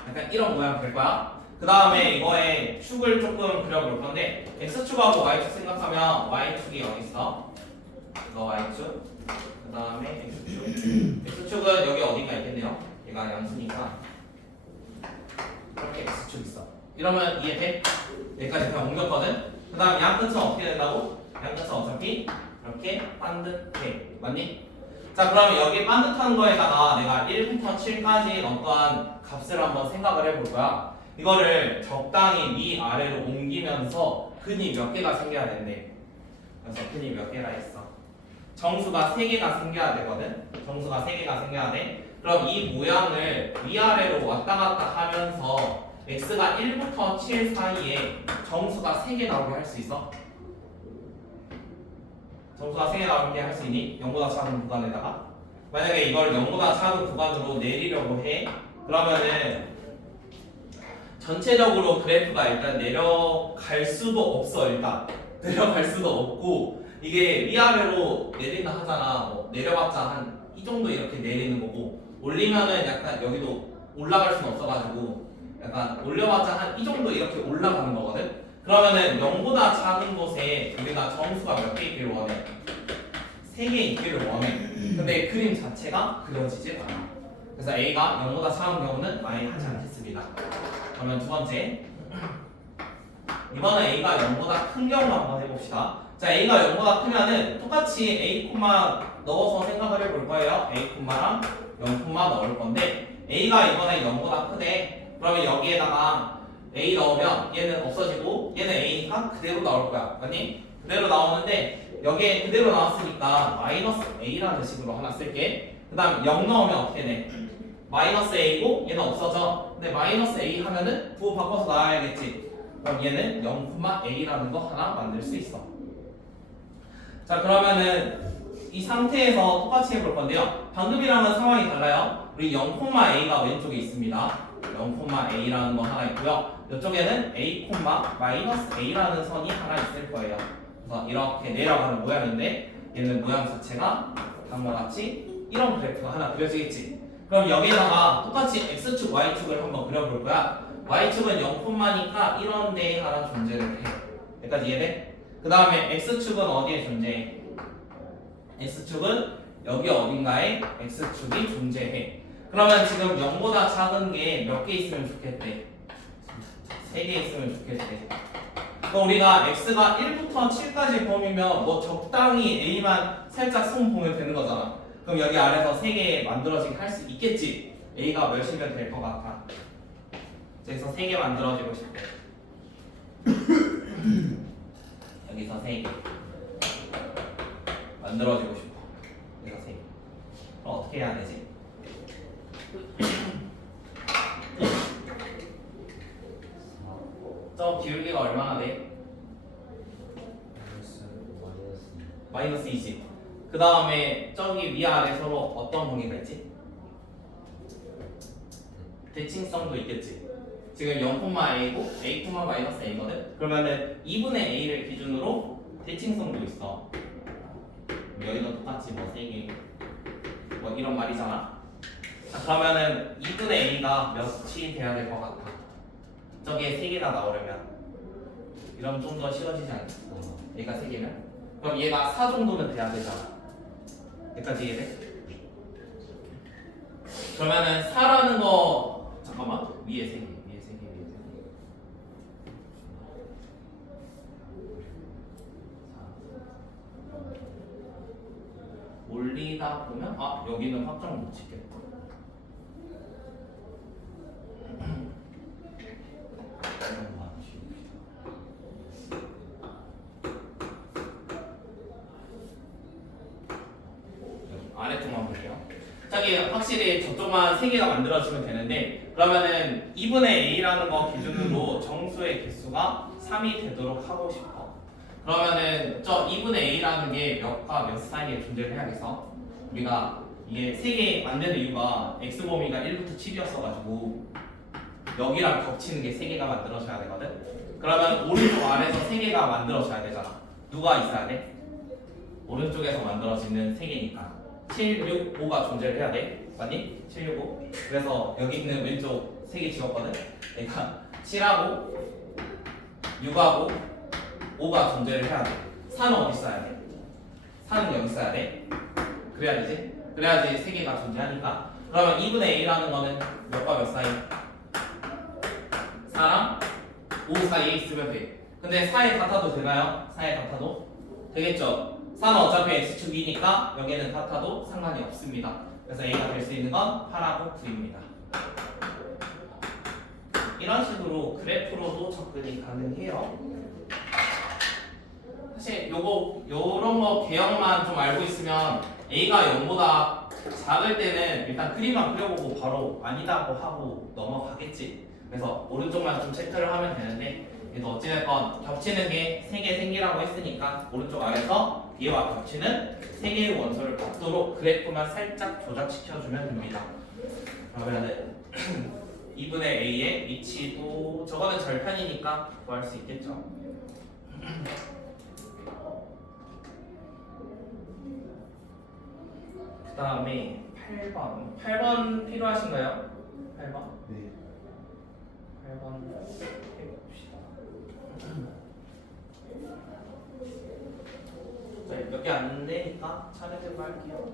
약간 이런 모양 될 거야. 그 다음에 이거에 축을 조금 그려볼 건데 X축하고 Y축 생각하면 Y축이 어디 있어? 이거 Y축. 그 다음에 X축. X축은 여기 어딘가 있겠네요. 얘가 양수니까 이렇게 X축 있어. 이러면 이해돼? 여기까지 그냥 옮겼거든? 그 다음 양 끝은 어떻게 된다고? 양 끝은 어차피 이렇게 반듯해. 맞니? 자 그러면 여기 반듯한 거에다가 내가 1부터 7까지 어떠한 값을 한번 생각을 해볼 거야. 이거를 적당히 위아래로 옮기면서 근이 몇 개가 생겨야 된대. 그래서 근이 몇 개가 있어? 정수가 3개가 생겨야 되거든. 정수가 3개가 생겨야 돼. 그럼 이 모양을 위아래로 왔다 갔다 하면서 x가 1부터 7 사이에 정수가 3개 나오게 할 수 있어? 정수가 3개 나오게 할 수 있니? 0보다 작은 구간에다가 만약에 이걸 0보다 작은 구간으로 내리려고 해. 그러면은 전체적으로 그래프가 일단 내려갈 수도 없어. 일단 내려갈 수도 없고 이게 위아래로 내린다 하잖아. 뭐 내려봤자 한 이 정도 이렇게 내리는 거고 올리면은 약간 여기도 올라갈 수는 없어가지고 약간 올려봤자 한 이 정도 이렇게 올라가는 거거든. 그러면은 0보다 작은 곳에 우리가 정수가 몇 개 있기를 원해? 3개 있기를 원해. 근데 그림 자체가 그려지질 않아. 그래서 A가 0보다 작은 경우는 아예 하지 않겠습니다. 그러면 두 번째, 이번에 A가 0보다 큰 경우 한번 해봅시다. 자, A가 0보다 크면은 똑같이 A, 넣어서 생각을 해볼 거예요. A, 0, 넣을 건데 A가 이번에 0보다 크대. 그러면 여기에다가 A 넣으면 얘는 없어지고 얘는 A니까 그대로 나올 거야. 맞니? 그대로 나오는데 여기에 그대로 나왔으니까 마이너스 A라는 식으로 하나 쓸게. 그 다음 0 넣으면 어떻게 돼? 마이너스 A고 얘는 없어져. 근데 마이너스 A 하면은 부호 바꿔서 나와야겠지. 그럼 얘는 0, A라는 거 하나 만들 수 있어. 자 그러면은 이 상태에서 똑같이 해볼 건데요. 방금이랑은 상황이 달라요. 우리 0, A가 왼쪽에 있습니다. 0, A라는 거 하나 있고요. 이쪽에는 A, 마이너스 A라는 선이 하나 있을 거예요. 그래서 이렇게 내려가는 모양인데 얘는 모양 자체가 다음과 같이 이런 그래프가 하나 그려지겠지. 그럼 여기에다가 똑같이 X축, Y축을 한번 그려볼 거야. Y축은 0,니까 이런 데에 하나 존재를 해. 여기까지 이해돼? 그 다음에 X축은 어디에 존재해? X축은 여기 어딘가에 X축이 존재해. 그러면 지금 0보다 작은 게 몇 개 있으면 좋겠대? 3개 있으면 좋겠대. 그럼 우리가 X가 1부터 7까지 범위면 뭐 적당히 A만 살짝 손 보면 되는 거잖아. 그럼 여기 아래서 3개 만들어지게 할 수 있겠지? A가 몇이면 될 것 같아? 여기서 3개 만들어지고 싶대. 여기서 3개 만들어지고 싶어. 여기서 3개. 그럼 어떻게 해야 되지? 저 기울기가 얼마나 돼? 마이너스 20. 그 다음에 저기 위아래 서로 어떤 관계가 있지? 대칭성도 있겠지. 지금 0,a고 a, -a거든. 그러면은 2분의 a를 기준으로 대칭성도 있어. 여기도 똑같이 뭐 3개 뭐 이런 말이잖아. 자, 그러면은 2분의 a가 몇이 돼야 될 것 같아? 저게 3개가 나오려면 이러면 좀 더 싫어지지 않겠어? 얘가 3개면? 그럼 얘가 4 정도는 돼야 되잖아. 여기까지 이해돼? 그러면은 4라는 거 잠깐만 위에 3개 위에 3개 위에 3개 올리다 보면 여기는 확정 못 짓겠다. 아래쪽만 볼게요. 저기 확실히 저쪽만 3개가 만들어지면 되는데 그러면은 2분의 a라는 거 기준으로 정수의 개수가 3이 되도록 하고 싶어. 그러면은 저 2분의 a라는 게 몇과 몇 사이에 존재를 해야겠어? 우리가 이게 3개 만드는 이유가 x범위가 1부터 7이었어가지고 여기랑 겹치는 게 3개가 만들어져야 되거든? 그러면 오른쪽 아래에서 3개가 만들어져야 되잖아. 누가 있어야 돼? 오른쪽에서 만들어지는 3개니까 7, 6, 5가 존재를 해야 돼. 맞니? 7, 6, 5. 그래서 여기 있는 왼쪽 3개 지웠거든? 그러니까 7하고 6하고 5가 존재를 해야 돼. 4는 어디 있어야 돼? 4는 여기 있어야 돼. 그래야 되지? 그래야지 3개가 존재하니까. 그러면 2분의 a라는 거는 몇과 몇 사이? 4랑 5 사이에 있으면 돼. 근데 4의 같아도 되나요? 4의 같아도? 되겠죠? 4는 어차피 x축이니까 여기는 같아도 상관이 없습니다. 그래서 a가 될 수 있는 건 8하고 9입니다. 이런 식으로 그래프로도 접근이 가능해요. 사실 요런 거 개형만 좀 알고 있으면 a가 0보다 작을 때는 일단 그림만 그려보고 바로 아니다고 하고 넘어가겠지. 그래서 오른쪽만 좀 체크를 하면 되는데 그래도 어찌됐건 겹치는 게 3개 생기라고 했으니까 오른쪽 아래에서 얘와 겹치는 3개의 원소를 받도록 그래프만 살짝 조작시켜주면 됩니다. 그러면은 2분의 a의 위치도 저거는 절편이니까 구할 수 있겠죠. 그 다음에 8번 필요하신가요? 8번? 네. 8번 해봅시다. 몇 개 안 되니까 차례대로 할게요.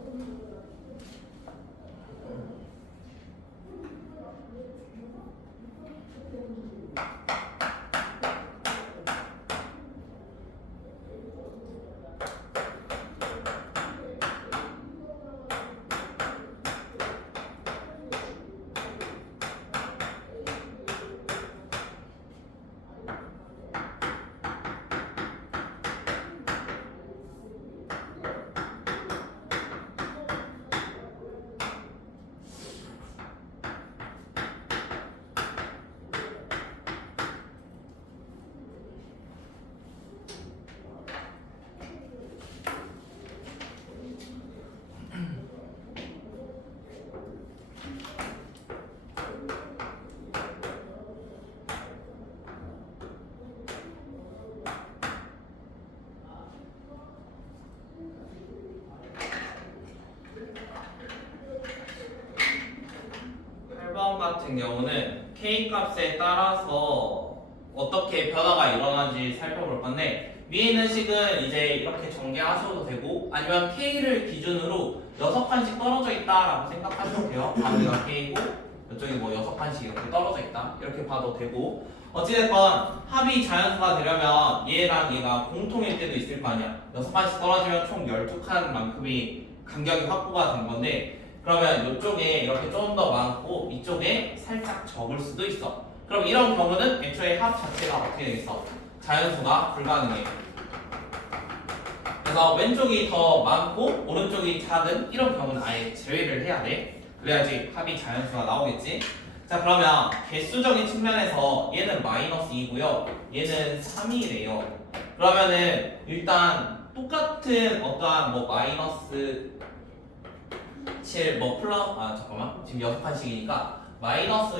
같은 경우는 k 값에 따라서 어떻게 변화가 일어나는지 살펴볼 건데 위에 있는 식은 이제 이렇게 전개하셔도 되고 아니면 k를 기준으로 6칸씩 떨어져 있다라고 생각하셔도 돼요. 가운데가 k고 이쪽이 뭐 6칸씩 이렇게 떨어져 있다 이렇게 봐도 되고 어찌됐건 합이 자연수가 되려면 얘랑 얘가 공통일 때도 있을 거 아니야. 6칸씩 떨어지면 총 12칸만큼이 간격이 확보가 된 건데 그러면 이쪽에 이렇게 좀 더 많고 이쪽에 살짝 적을 수도 있어. 그럼 이런 경우는 애초에 합 자체가 어떻게 되겠어? 자연수가 불가능해. 그래서 왼쪽이 더 많고 오른쪽이 작은 이런 경우는 아예 제외를 해야 돼. 그래야지 합이 자연수가 나오겠지. 자 그러면 개수적인 측면에서 얘는 -2고요. 얘는 3이래요. 그러면은 일단 똑같은 어떠한 뭐 마이너스 7, 뭐 플러스, 잠깐만. 지금 6칸씩이니까 마이너스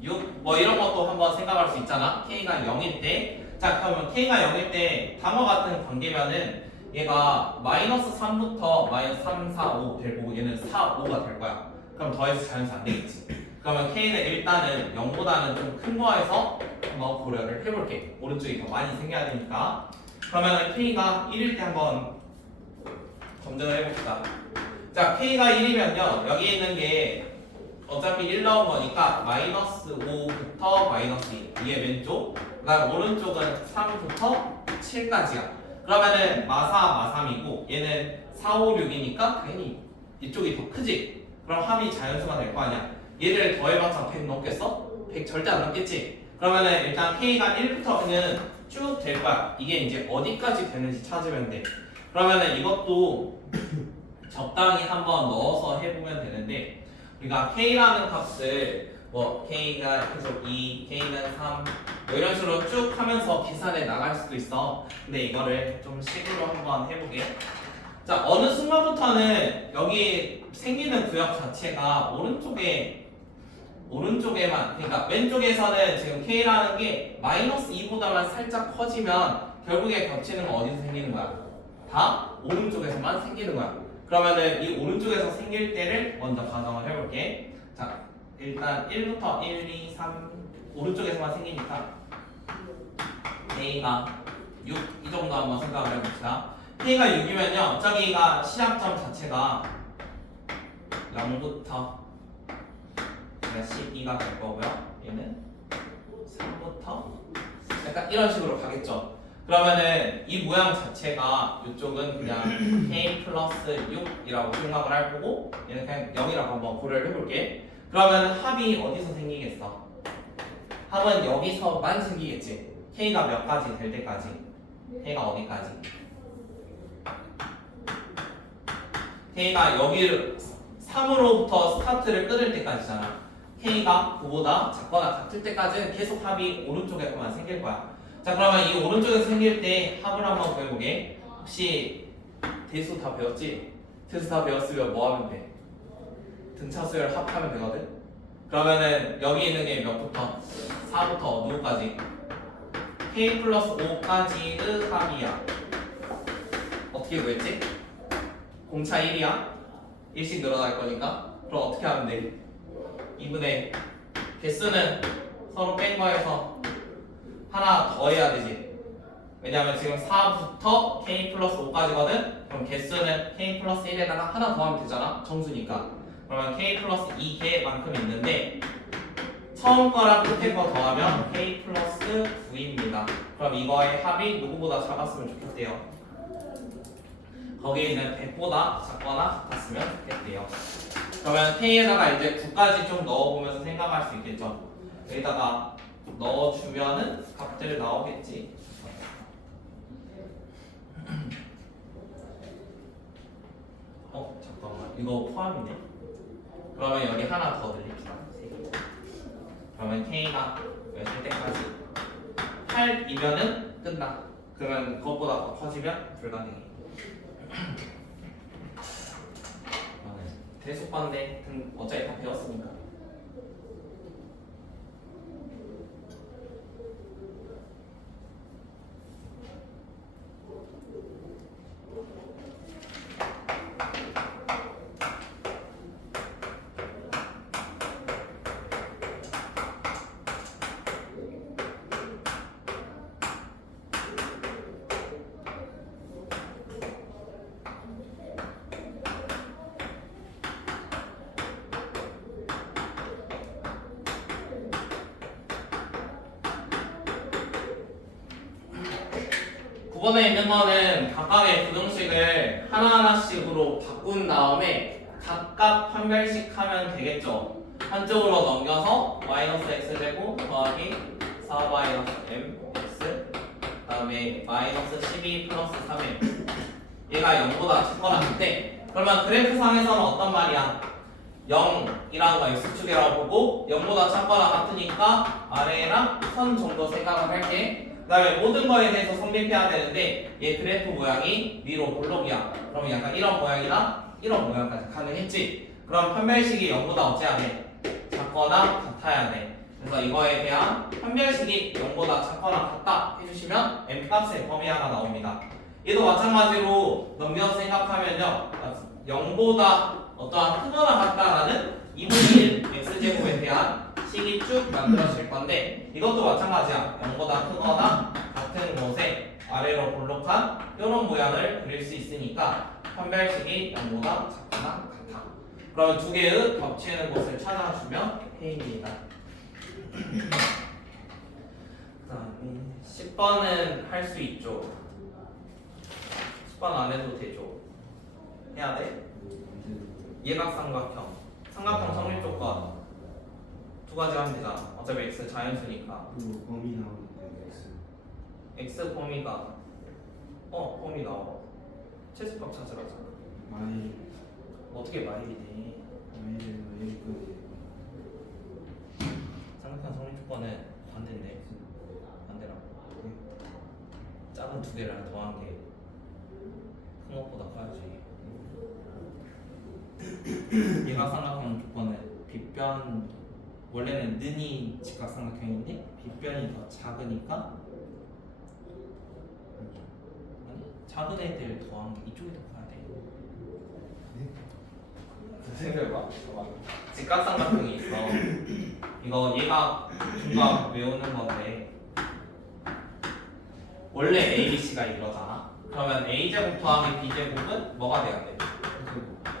6 뭐 이런 것도 한번 생각할 수 있잖아. K가 0일 때. 자, 그러면 K가 0일 때 다음과 같은 관계면은 얘가 마이너스 3부터 마이너스 3, 4, 5 될 거고 얘는 4, 5가 될 거야. 그럼 더해서 자연수 안 되겠지. 그러면 K는 일단은 0보다는 좀 큰 거에서 한번 고려를 해볼게. 오른쪽이 더 많이 생겨야 되니까. 그러면 K가 1일 때 한번 검증을 해봅시다. 자, K가 1이면요 여기 있는 게 어차피 1 나온 거니까 마이너스 5부터 마이너스 2 이게 왼쪽, 그 다음 오른쪽은 3부터 7까지야. 그러면은 마삼이고 얘는 4, 5, 6이니까 당연히 이쪽이 더 크지. 그럼 합이 자연수가 될 거 아니야. 얘를 더해봤자 100 넘겠어? 100 절대 안 넘겠지. 그러면은 일단 K가 1부터 그냥 쭉 될 거야. 이게 이제 어디까지 되는지 찾으면 돼. 그러면은 이것도 적당히 한번 넣어서 해보면 되는데 우리가 K라는 값을 뭐 K가 계속 2, K는 3 뭐 이런 식으로 쭉 하면서 계산해 나갈 수도 있어. 근데 이거를 좀 식으로 한번 해보게. 자, 어느 순간부터는 여기 생기는 구역 자체가 오른쪽에만, 그러니까 왼쪽에서는 지금 K라는 게 마이너스 2보다만 살짝 커지면 결국에 겹치는 건 어디서 생기는 거야? 다 오른쪽에서만 생기는 거야. 그러면은 이 오른쪽에서 생길 때를 먼저 가정을 해볼게. 자, 일단 1부터 1, 2, 3 오른쪽에서만 생기니까 K가 6 이 정도 한번 생각을 해봅시다. K가 6이면요 저기가 시작점 자체가 0부터 12가 될 거고요. 얘는 3부터 약간 이런 식으로 가겠죠. 그러면은 이 모양 자체가 이쪽은 그냥 K 플러스 6이라고 생각을 할 거고 얘는 그냥 0이라고 한번 고려를 해볼게. 그러면 합이 어디서 생기겠어? 합은 여기서만 생기겠지. K가 몇 가지 될 때까지. K가 어디까지? K가 여기를 3으로부터 스타트를 끊을 때까지잖아. K가 9보다 작거나 같을 때까지는 계속 합이 오른쪽에서만 생길 거야. 자, 그러면 이 오른쪽에서 생길 때 합을 한번 구해보게. 혹시 대수 다 배웠지? 대수 다 배웠으면 뭐 하면 돼? 등차 수열 합하면 되거든? 그러면은 여기 있는 게 몇부터? 4부터 누구까지? K 플러스 5까지의 합이야. 어떻게 구했지? 공차 1이야? 1씩 늘어날 거니까. 그럼 어떻게 하면 돼? 2분의 개수는 서로 뺀 거에서 하나 더 해야 되지. 왜냐하면 지금 4부터 K 플러스 5까지거든? 그럼 개수는 K 플러스 1에다가 하나 더 하면 되잖아. 정수니까. 그러면 K 플러스 2개만큼 있는데 처음 거랑 끝에 거 더하면 K 플러스 9입니다. 그럼 이거의 합이 누구보다 작았으면 좋겠대요. 거기에 있는 100보다 작거나 같았으면 좋겠대요. 그러면 K에다가 이제 9까지 좀 넣어보면서 생각할 수 있겠죠. 여기다가 넣어주면은 값들 나오겠지. 잠깐만. 이거 포함이네. 그러면 여기 하나 더 늘립시다. 그러면 K가 몇일 때까지? 8이면은 끝나. 그러면 그것보다 더 커지면 불가능해. 대수반대 어차피 다 배웠으니까. 번에 있는 거는 각각의 부등식을 하나하나씩으로 바꾼 다음에 각각 판별식 하면 되겠죠. 한쪽으로 넘겨서 마이너스 x제곱 더하기 4 마이너스 mx 그 다음에 마이너스 12 플러스 3m 얘가 0보다 작거나 같대. 그러면 그래프상에서는 어떤 말이야? 0이라는 거 x축이라고 보고 0보다 작거나 같으니까 아래랑 선 정도 생각을 할게. 그 다음에 모든 거에 대해서 성립해야 되는데 얘 그래프 모양이 위로 볼록이야. 그러면 약간 이런 모양이나 이런 모양까지 가능했지. 그럼 판별식이 0보다 어찌해야 돼? 작거나 같아야 돼. 그래서 이거에 대한 판별식이 0보다 작거나 같다 해주시면 m값의 범위하가 나옵니다. 얘도 마찬가지로 넘겨서 생각하면요, 0보다 어떠한 크거나 같다라는 2분의 1 x제곱에 대한 식이 쭉 만들어질 건데, 이것도 마찬가지야. 0보다 크거나 같은 곳에 아래로 볼록한 이런 모양을 그릴 수 있으니까 판별식이 0보다 작거나 같아. 그러면 두 개의 겹치는 곳을 찾아주면 해입니다. 10번은 할 수 있죠. 10번 안 해도 되죠. 해야 돼? 예각삼각형, 삼각형 성립 조건 두 가지 하면 되잖아. 어차피 x 자연수니까. 그리고 범위 나오는데 x 범위가 범위 나와. 최소값 찾으라잖아. 마일 어떻게 마일이 돼? 마일까지 삼각형 성립 조건은 반대인데. 반대라고. 작은 두 개를 더한 게 큰 것보다 커야지. 예각삼각형 조건은 빗변, 원래는 는이 직각삼각형인데 빗변이 더 작으니까, 아니, 작은 애들 더한 게 이쪽이 더 커야 돼. 생각해봐. 직각삼각형이 있어. 이거 얘가 중각 외우는 건데, 원래 ABC가 이러잖아. 그러면 A제곱 더하기 B제곱은 뭐가 돼야 돼?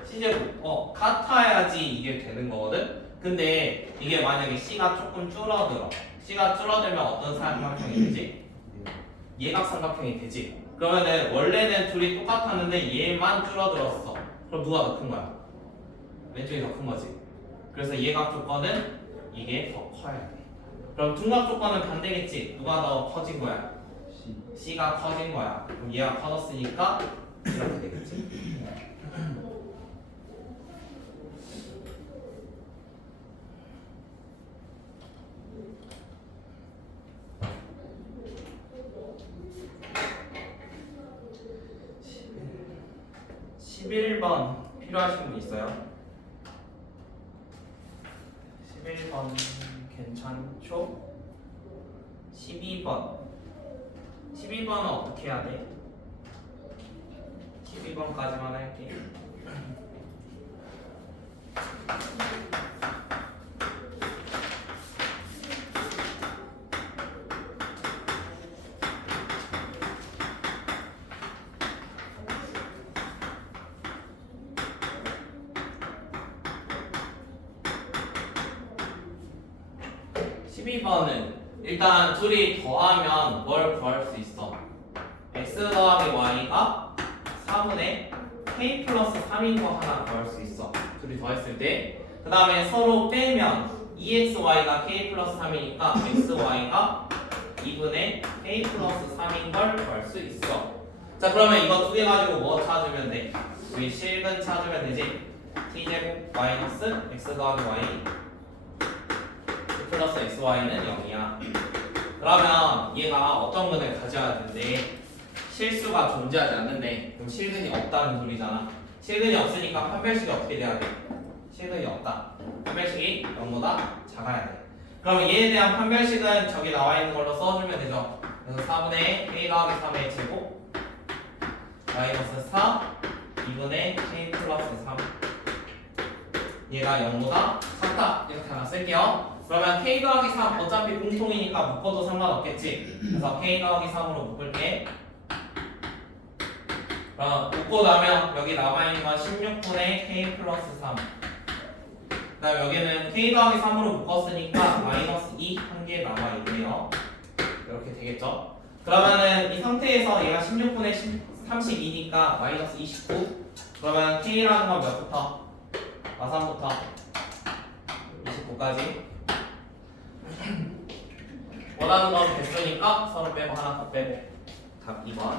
C제곱. 같아야지 이게 되는 거거든? 근데 이게 만약에 C가 조금 줄어들어. C가 줄어들면 어떤 삼각형이 되지? 예각삼각형이 되지. 그러면은 원래는 둘이 똑같았는데 얘만 줄어들었어. 그럼 누가 더 큰 거야? 왼쪽이 더 큰 거지. 그래서 예각 조건은 이게 더 커야 돼. 그럼 둔각 조건은 반대겠지. 누가 더 커진 거야? C가 커진 거야. 그럼 얘가 커졌으니까 이렇게 되겠지. (11번) 필요하신 분 있어요? 11번 괜찮죠? 12번 12번은 어떻게 해야 돼? 12번까지만 할게. (12번은) 일단 둘이 더하면 뭘 구할 수 있어? x 더하기 y가 4분의 k 플러스 3인 거 하나 구할 수 있어. 둘이 더했을 때. 그 다음에 서로 빼면 2xy가 k 플러스 3이니까 xy가 2분의 k 플러스 3인 걸 구할 수 있어. 자, 그러면 이거 두 개 가지고 뭐 찾으면 돼? 우리 실근 찾으면 되지. t제곱 마이너스 x 더하기 y 플러스 xy는 0이야. 그러면 얘가 어떤 근을 가져야 되는데, 실수가 존재하지 않는데, 그럼 실근이 없다는 소리잖아. 실근이 없으니까 판별식이 어떻게 돼야 돼? 실근이 없다. 판별식이 0보다 작아야 돼. 그러면 얘에 대한 판별식은 저기 나와 있는 걸로 써주면 되죠. 그래서 4분의 k 더하기 3의 제곱 마이너스 4 2분의 k 플러스 3, 얘가 0보다 작다. 이렇게 하나 쓸게요. 그러면 k 더하기 3 어차피 공통이니까 묶어도 상관없겠지. 그래서 k 더하기 3으로 묶을게. 묶고 나면 여기 남아있는 건 16분의 k 플러스 3. 그 다음 여기는 k 더하기 3으로 묶었으니까 마이너스 2 한 개 남아있네요. 이렇게 되겠죠. 그러면은 이 상태에서 얘가 16분의 32니까 마이너스 29. 그러면 k라는 건 몇부터? 마3부터 29까지. 원하는 건 개수니까 서로 빼고 하나 더 빼고. 답 2번.